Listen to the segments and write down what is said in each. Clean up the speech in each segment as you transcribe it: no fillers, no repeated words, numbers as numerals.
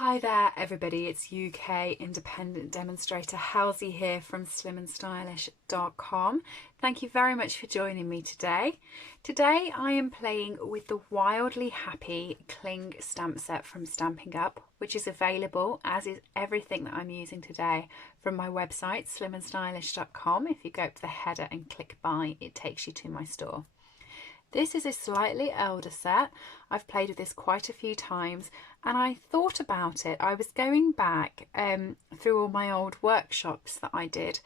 Hi there everybody, it's UK independent demonstrator Halsey here from slimandstylish.com. Thank you very much for joining me today. Today I am playing with the Wildly Happy Cling stamp set from Stampin' Up, which is available, as is everything that I'm using today, from my website slimandstylish.com. If you go up to the header and click buy, it takes you to my store. This is a slightly older set. I've played with this quite a few times and I thought about it. I was going back through all my old workshops that I did,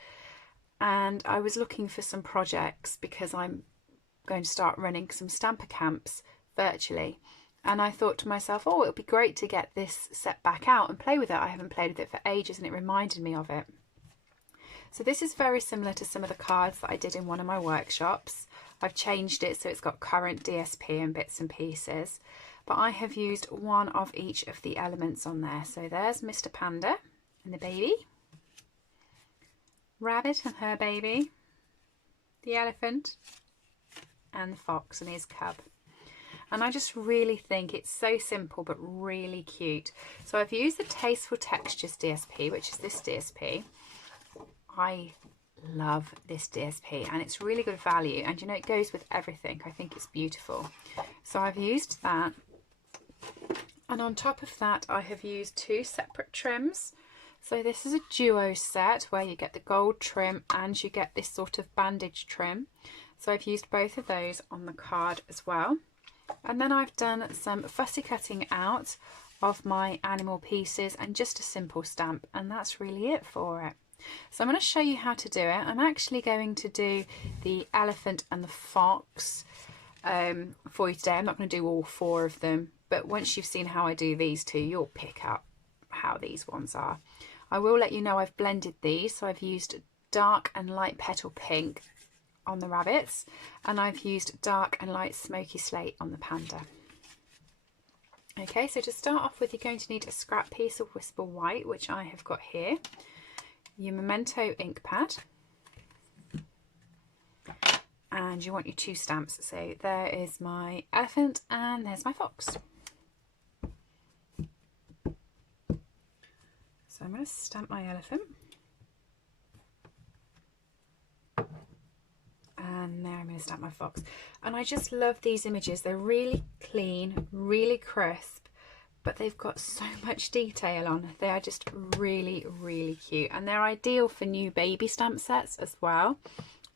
and I was looking for some projects because I'm going to start running some stamper camps virtually, and I thought to myself, oh, it would be great to get this set back out and play with it. I haven't played with it for ages and it reminded me of it. So this is very similar to some of the cards that I did in one of my workshops. I've changed it so it's got current DSP and bits and pieces, but I have used one of each of the elements on there. So there's Mr. Panda and the baby, Rabbit and her baby, the elephant, and the fox and his cub. And I just really think it's so simple but really cute. So I've used the Tasteful Textures Dsp, which is this DSP. I love this DSP and it's really good value, and you know, it goes with everything. I think it's beautiful. So I've used that, and on top of that I have used two separate trims. So this is a duo set where you get the gold trim and you get this sort of bandage trim. So I've used both of those on the card as well. And then I've done some fussy cutting out of my animal pieces and just a simple stamp, and that's really it for it. So I'm going to show you how to do it. I'm actually going to do the elephant and the fox for you today. I'm not going to do all four of them, but once you've seen how I do these two, you'll pick up how these ones are. I will let you know I've blended these. So I've used dark and light petal pink on the rabbits, and I've used dark and light smoky slate on the panda. Okay, so to start off with, you're going to need a scrap piece of Whisper White, which I have got here, your Memento ink pad, and you want your two stamps. So there is my elephant and there's my fox. So I'm going to stamp my elephant, and there I'm going to stamp my fox. And I just love these images. They're really clean, really crisp, but they've got so much detail on. They are just really, really cute, and they're ideal for new baby stamp sets as well,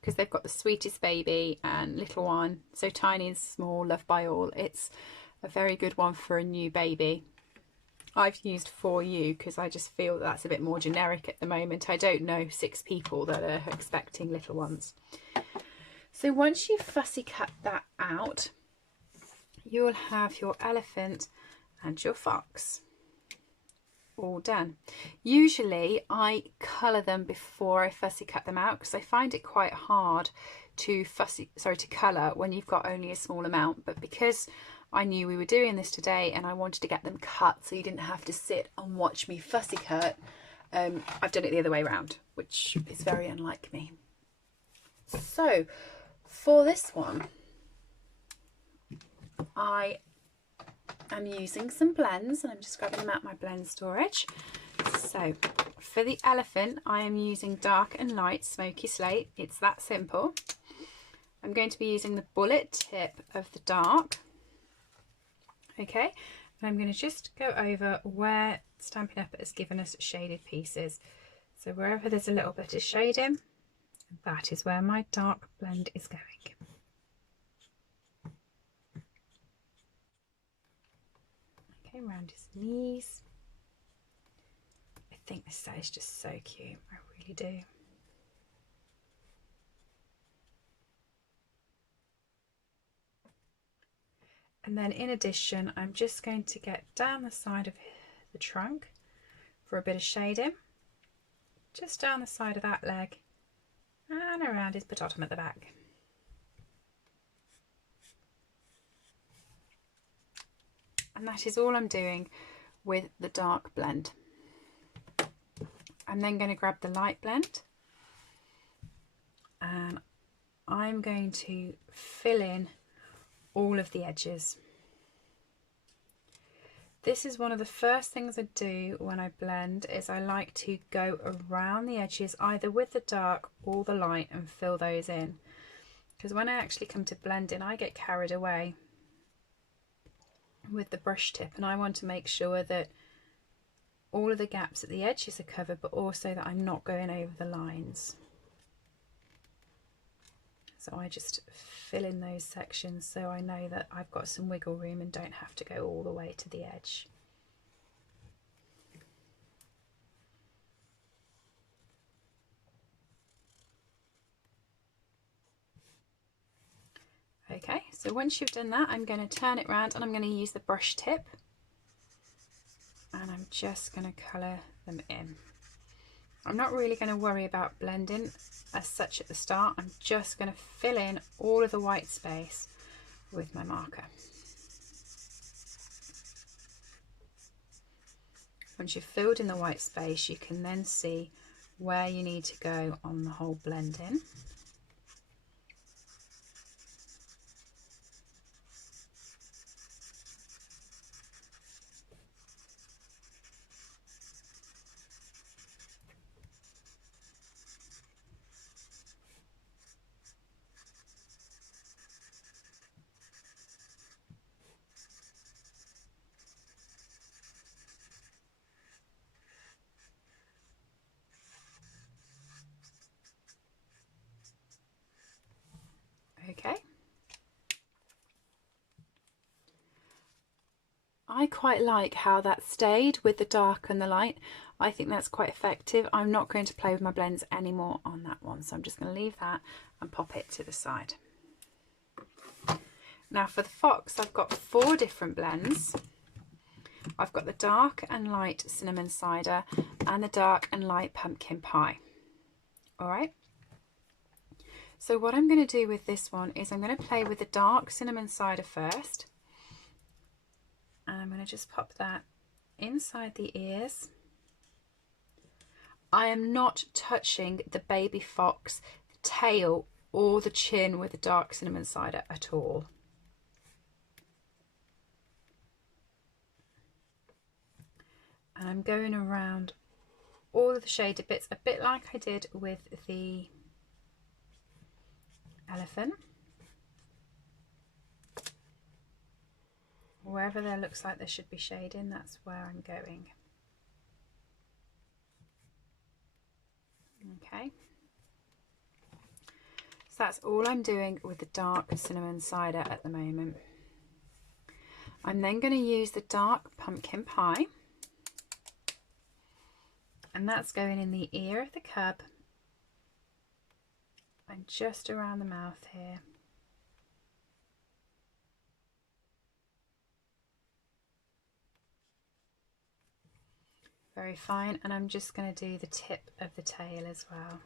because they've got the sweetest baby and little one, so tiny and small, loved by all. It's a very good one for a new baby. I've used For You because I just feel that's a bit more generic at the moment. I don't know 6 people that are expecting little ones. So once you fussy cut that out, you'll have your elephant and your fox all done. Usually I colour them before I fussy cut them out because I find it quite hard to colour when you've got only a small amount, but because I knew we were doing this today and I wanted to get them cut so you didn't have to sit and watch me fussy cut, I've done it the other way around, which is very unlike me. So for this one I I'm using some blends, and I'm just grabbing them out of my blend storage. So for the elephant I am using dark and light smoky slate. It's that simple. I'm going to be using the bullet tip of the dark. Okay, and I'm going to just go over where Stampin' Up has given us shaded pieces. So wherever there's a little bit of shading, that is where my dark blend is going. Around his knees. I think this set is just so cute, I really do. And then in addition, I'm just going to get down the side of the trunk for a bit of shading, just down the side of that leg and around his bottom at the back. And that is all I'm doing with the dark blend. I'm then going to grab the light blend and I'm going to fill in all of the edges. This is one of the first things I do when I blend, is I like to go around the edges either with the dark or the light and fill those in, because when I actually come to blending I get carried away with the brush tip, and I want to make sure that all of the gaps at the edges are covered, but also that I'm not going over the lines. So I just fill in those sections so I know that I've got some wiggle room and don't have to go all the way to the edge. Okay, so once you've done that, I'm going to turn it round and I'm going to use the brush tip, and I'm just going to colour them in. I'm not really going to worry about blending as such at the start. I'm just going to fill in all of the white space with my marker. Once you've filled in the white space, you can then see where you need to go on the whole blending. Okay. I quite like how that stayed with the dark and the light. I think that's quite effective. I'm not going to play with my blends anymore on that one, so I'm just going to leave that and pop it to the side. Now for the fox, I've got 4 different blends. I've got the dark and light cinnamon cider and the dark and light pumpkin pie. All right. So what I'm going to do with this one is I'm going to play with the dark cinnamon cider first. And I'm going to just pop that inside the ears. I am not touching the baby fox, the tail or the chin with the dark cinnamon cider at all. And I'm going around all of the shaded bits, a bit like I did with the elephant. Wherever there looks like there should be shading, that's where I'm going. Okay. So that's all I'm doing with the dark cinnamon cider at the moment. I'm then going to use the dark pumpkin pie. And that's going in the ear of the cub and just around the mouth here. Very fine, and I'm just going to do the tip of the tail as well.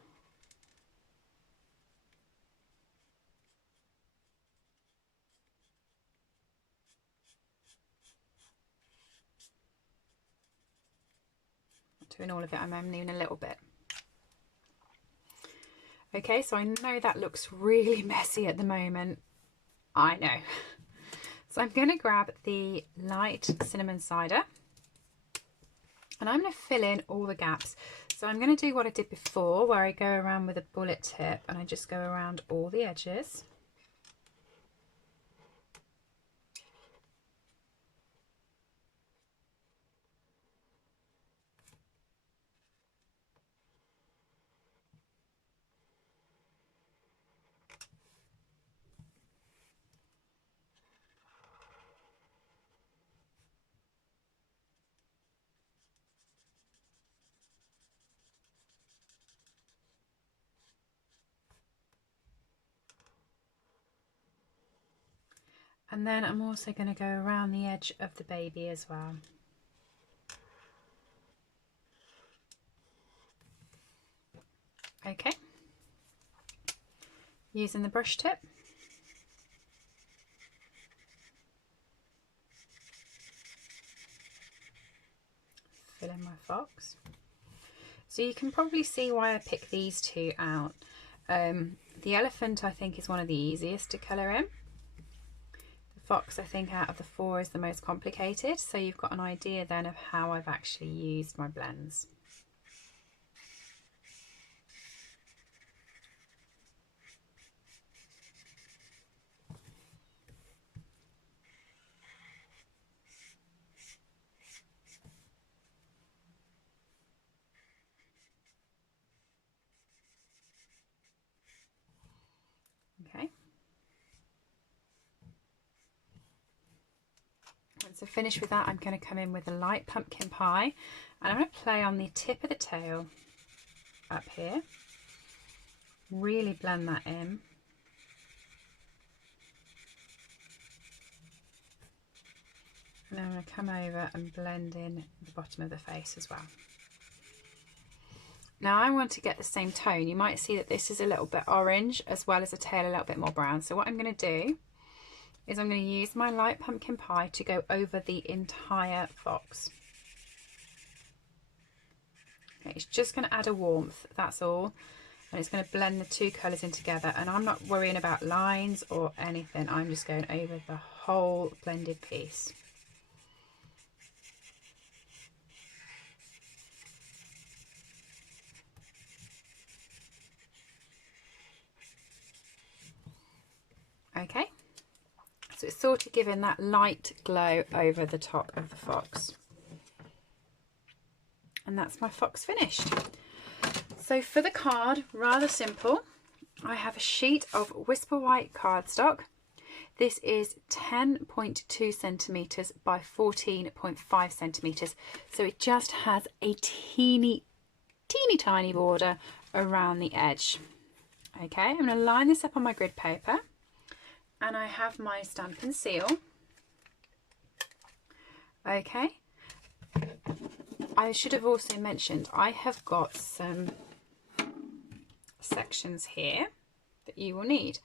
Not doing all of it, I'm only doing a little bit. Okay, so I know that looks really messy at the moment. I know. So I'm going to grab the light cinnamon cider. And I'm going to fill in all the gaps. So I'm going to do what I did before, where I go around with a bullet tip and I just go around all the edges. And then I'm also going to go around the edge of the baby as well. Okay. Using the brush tip. Fill in my fox. So you can probably see why I picked these 2 out. The elephant I think is one of the easiest to colour in. The fox, I think, out of the 4 is the most complicated, so you've got an idea then of how I've actually used my blends. Okay. Once I've finished with that, I'm going to come in with a light pumpkin pie, and I'm going to play on the tip of the tail up here. Really blend that in. And then I'm going to come over and blend in the bottom of the face as well. Now I want to get the same tone. You might see that this is a little bit orange as well as the tail a little bit more brown. So what I'm going to do is I'm going to use my light pumpkin pie to go over the entire fox. Okay, it's just going to add a warmth, that's all. And it's going to blend the 2 colours in together. And I'm not worrying about lines or anything. I'm just going over the whole blended piece. Okay, so it's sort of giving that light glow over the top of the fox. And that's my fox finished. So for the card, rather simple. I have a sheet of Whisper White cardstock. This is 10.2 centimetres by 14.5 centimetres. So it just has a teeny tiny border around the edge. Okay, I'm going to line this up on my grid paper. And I have my Stampin' seal. Okay. I should have also mentioned I have got some sections here that you will need.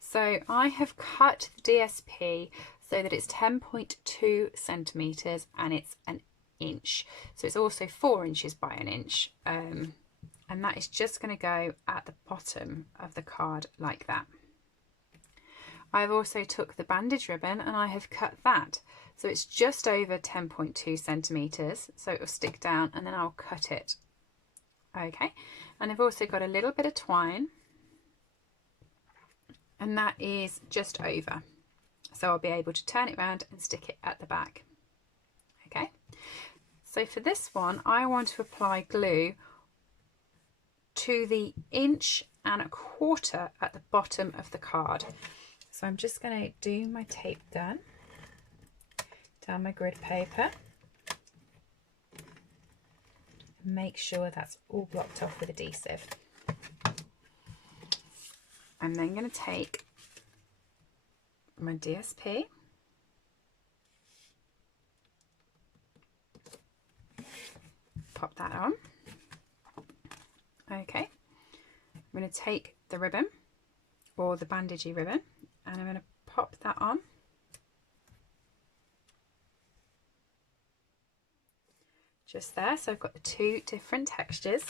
So I have cut the DSP so that it's 10.2 centimetres and it's an inch. So it's also 4 inches by an inch. And that is just going to go at the bottom of the card like that. I've also took the bandage ribbon and I have cut that. So it's just over 10.2 centimetres. So it will stick down and then I'll cut it. Okay. And I've also got a little bit of twine. And that is just over. So I'll be able to turn it around and stick it at the back. Okay. So for this one, I want to apply glue to the 1.25 inches at the bottom of the card. So I'm just going to do my tape gun down my grid paper. Make sure that's all blocked off with adhesive. I'm then going to take my DSP, pop that on. Okay, I'm going to take the ribbon or the bandagey ribbon and I'm going to pop that on. Just there, so I've got the 2 different textures.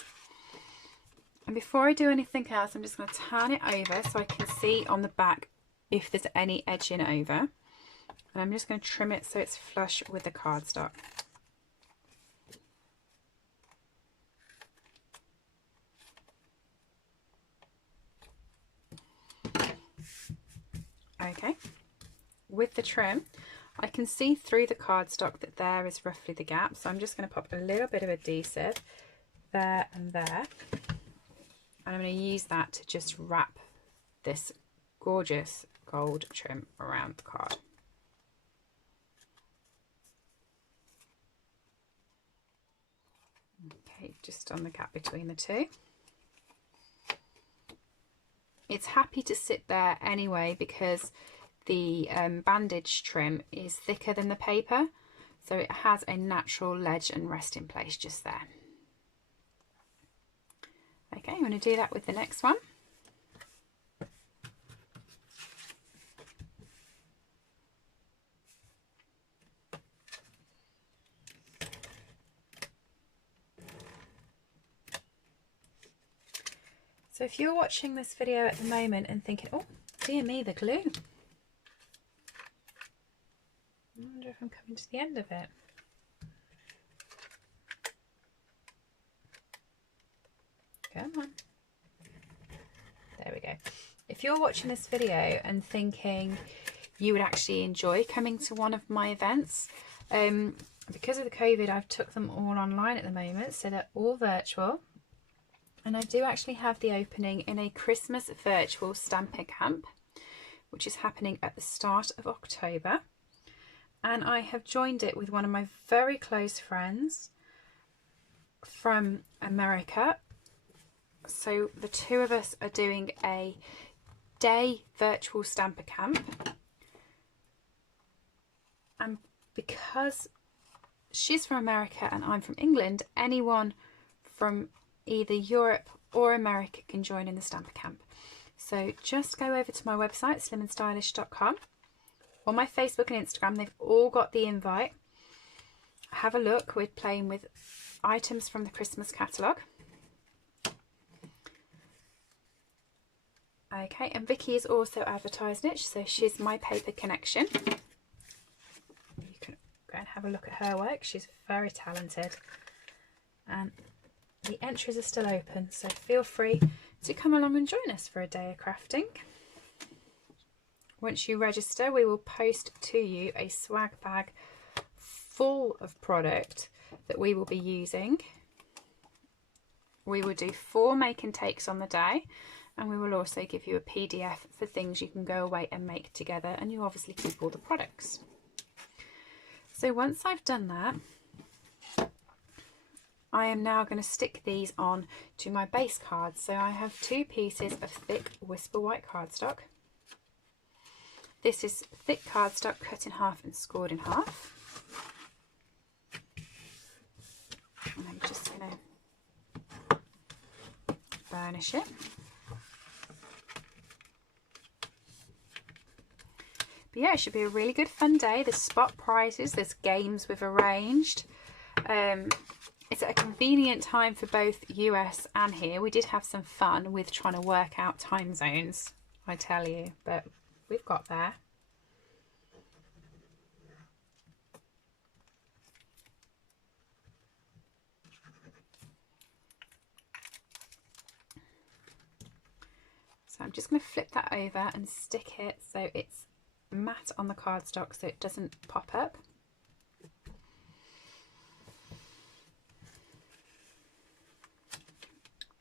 And before I do anything else, I'm just going to turn it over so I can see on the back if there's any edging over. And I'm just going to trim it so it's flush with the cardstock. Okay, with the trim, I can see through the cardstock that there is roughly the gap. So I'm just going to pop a little bit of adhesive there and there. And I'm going to use that to just wrap this gorgeous gold trim around the card. Okay, just on the gap between the 2. It's happy to sit there anyway because the bandage trim is thicker than the paper, so it has a natural ledge and rest in place just there. Okay, I'm going to do that with the next one. So if you're watching this video at the moment and thinking, oh dear me, the glue, wonder if I'm coming to the end of it. Come on. There we go. If you're watching this video and thinking you would actually enjoy coming to one of my events, because of the COVID, I've took them all online at the moment, so they're all virtual. And I do actually have the opening in a Christmas virtual Stampin' Camp, which is happening at the start of October. And I have joined it with one of my very close friends from America. So the two of us are doing a day virtual Stampin' Camp. And because she's from America and I'm from England, anyone from either Europe or America can join in the Stampin' Camp. So just go over to my website, slimandstylish.com, or my Facebook and Instagram. They've all got the invite. Have a look. We're playing with items from the Christmas catalogue. Okay, and Vicky is also advertising it, so she's my paper connection. You can go and have a look at her work. She's very talented. And the entries are still open, so feel free to come along and join us for a day of crafting. Once you register, we will post to you a swag bag full of product that we will be using. We will do 4 make and takes on the day, and we will also give you a PDF for things you can go away and make together, and you obviously keep all the products. So once I've done that, I am now going to stick these on to my base cards. So I have 2 pieces of thick Whisper White cardstock. This is thick cardstock cut in half and scored in half. And I'm just going to burnish it. But yeah, it should be a really good fun day. There's spot prizes, there's games we've arranged. It's at a convenient time for both US and here. We did have some fun with trying to work out time zones, I tell you, but we've got there. So I'm just going to flip that over and stick it so it's matte on the cardstock so it doesn't pop up.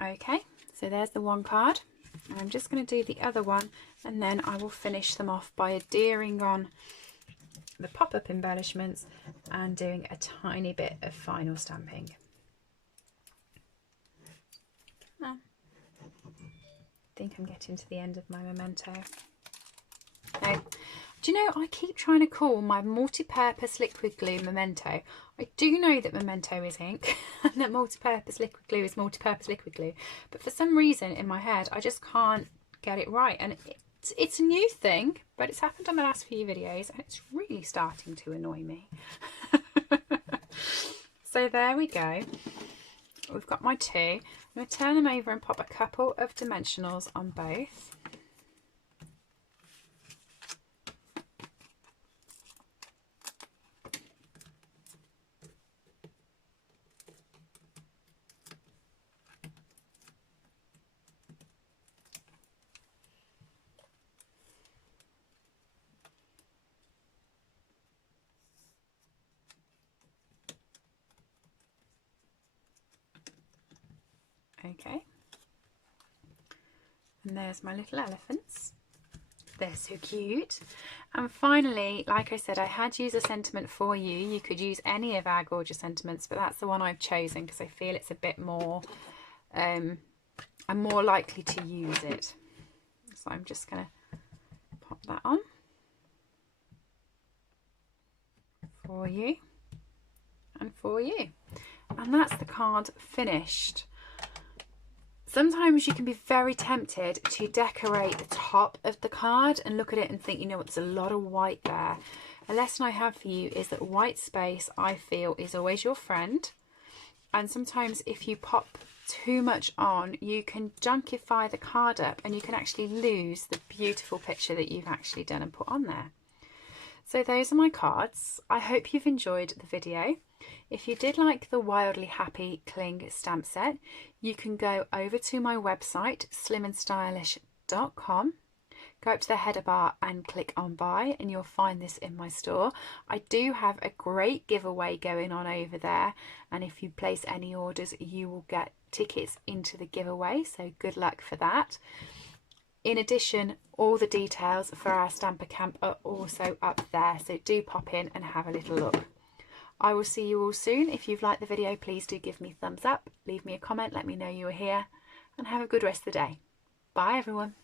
Okay, so there's the one card. And I'm just going to do the other one, and then I will finish them off by adhering on the pop-up embellishments and doing a tiny bit of final stamping. Come on. I think I'm getting to the end of my memento. Now, do you know, I keep trying to call my multi-purpose liquid glue memento. I do know that memento is ink and that multi-purpose liquid glue is multi-purpose liquid glue, but for some reason in my head I just can't get it right, and it's a new thing, but it's happened on the last few videos and it's really starting to annoy me. So there we go. We've got my 2. I'm going to turn them over and pop a couple of dimensionals on both. Okay, and there's my little elephants. They're so cute. And finally, like I said, I had user sentiment for you. You could use any of our gorgeous sentiments, but that's the one I've chosen because I feel it's a bit more, I'm more likely to use it. So I'm just going to pop that on for you and for you. And that's the card finished. Sometimes you can be very tempted to decorate the top of the card and look at it and think, you know what, there's a lot of white there. A lesson I have for you is that white space, I feel, is always your friend. And sometimes if you pop too much on, you can junkify the card up and you can actually lose the beautiful picture that you've actually done and put on there. So those are my cards. I hope you've enjoyed the video. If you did like the Wildly Happy Cling stamp set, you can go over to my website slimandstylish.com. Go up to the header bar and click on buy and you'll find this in my store. I do have a great giveaway going on over there, and if you place any orders you will get tickets into the giveaway, so good luck for that. In addition, all the details for our Stamper Camp are also up there, so do pop in and have a little look. I will see you all soon. If you've liked the video, please do give me a thumbs up, leave me a comment, let me know you are here, and have a good rest of the day. Bye everyone.